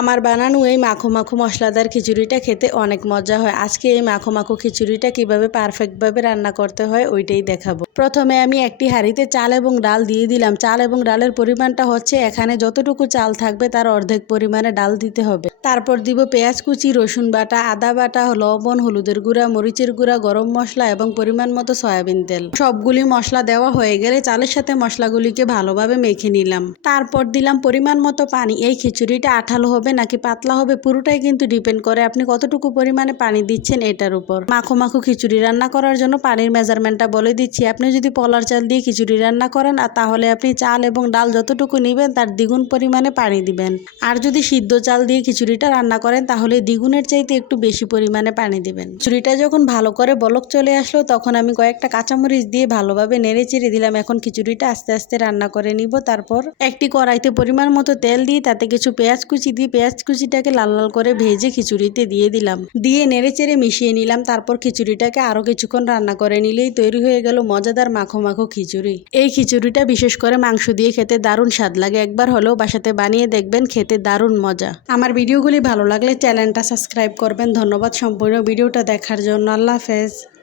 আমার বানানো এই মাখো মাখো মশলাদার খিচুড়িটা খেতে অনেক মজা হয়। আজকে এই মাখো মাখো খিচুড়িটা কিভাবে পারফেক্টভাবে রান্না করতে হয় ওইটাই দেখাবো। প্রথমে আমি একটি হাঁড়িতে চাল এবং ডাল দিয়ে দিলাম। চাল এবং ডালের পরিমাণটা হচ্ছে এখানে যতটুকু চাল থাকবে তার অর্ধেক পরিমাণে ডাল দিতে হবে। তারপর দিব পেঁয়াজ কুচি, রসুন বাটা, আদা বাটা, লবণ, হলুদের গুঁড়া, মরিচের গুঁড়া, গরম মশলা এবং পরিমাণ মতো সয়াবিন তেল। সবগুলি মশলা দেওয়া হয়ে গেলে চালের সাথে মশলাগুলিকে ভালোভাবে মেখে নিলাম। তারপর দিলাম পরিমাণ মতো পানি। এই খিচুড়িটা আঠালো হবে নাকি পাতলা হবে পুরোটাই কিন্তু ডিপেন্ড করে আপনি কতটুকু পরিমাণে পানি দিচ্ছেন এটার উপর। মাখো মাখো খিচুড়ি রান্না করার জন্য পানির মেজারমেন্টটা বলে দিচ্ছি। আপনি যদি পলার চাল দিয়ে খিচুড়ি রান্না করেন তাহলে আপনি চাল এবং ডাল যতটুকু নেবেন তার দ্বিগুণ পরিমাণে পানি দিবেন। আর যদি সিদ্ধ চাল দিয়ে খিচুড়িটা রান্না করেন তাহলে দ্বিগুণের চাইতে একটু বেশি পরিমাণে পানি দিবেন। খিচুড়িটা যখন ভালো করে বলক চলে আসলো তখন আমি কয়েকটা কাঁচামরিচ দিয়ে ভালোভাবে নেড়ে চেড়ে দিলাম। এখন খিচুড়িটা আস্তে আস্তে রান্না করে নিব। তারপর একটি কড়াইতে পরিমাণ মতো তেল দিয়ে তাতে কিছু পেঁয়াজ কুচি দিয়ে পেঁয়াজ কুচিটাকে লাল লাল করে ভেজে খিচুড়িতে দিয়ে দিলাম। দিয়ে নেড়ে চেড়ে মিশিয়ে নিলাম। তারপর খিচুড়িটাকে আরো কিছুক্ষণ রান্না করে নিলেই তৈরি হয়ে গেল মজাদার মাখো মাখো খিচুড়ি। এই খিচুড়িটা বিশেষ করে মাংস দিয়ে খেতে দারুণ স্বাদ লাগে। একবার হলেও বাসাতে বানিয়ে দেখবেন, খেতে দারুণ মজা। আমার ভিডিওগুলি ভালো লাগলে চ্যানেলটা সাবস্ক্রাইব করবেন। ধন্যবাদ সম্পূর্ণ ভিডিওটা দেখার জন্য। আল্লাহ হাফেজ।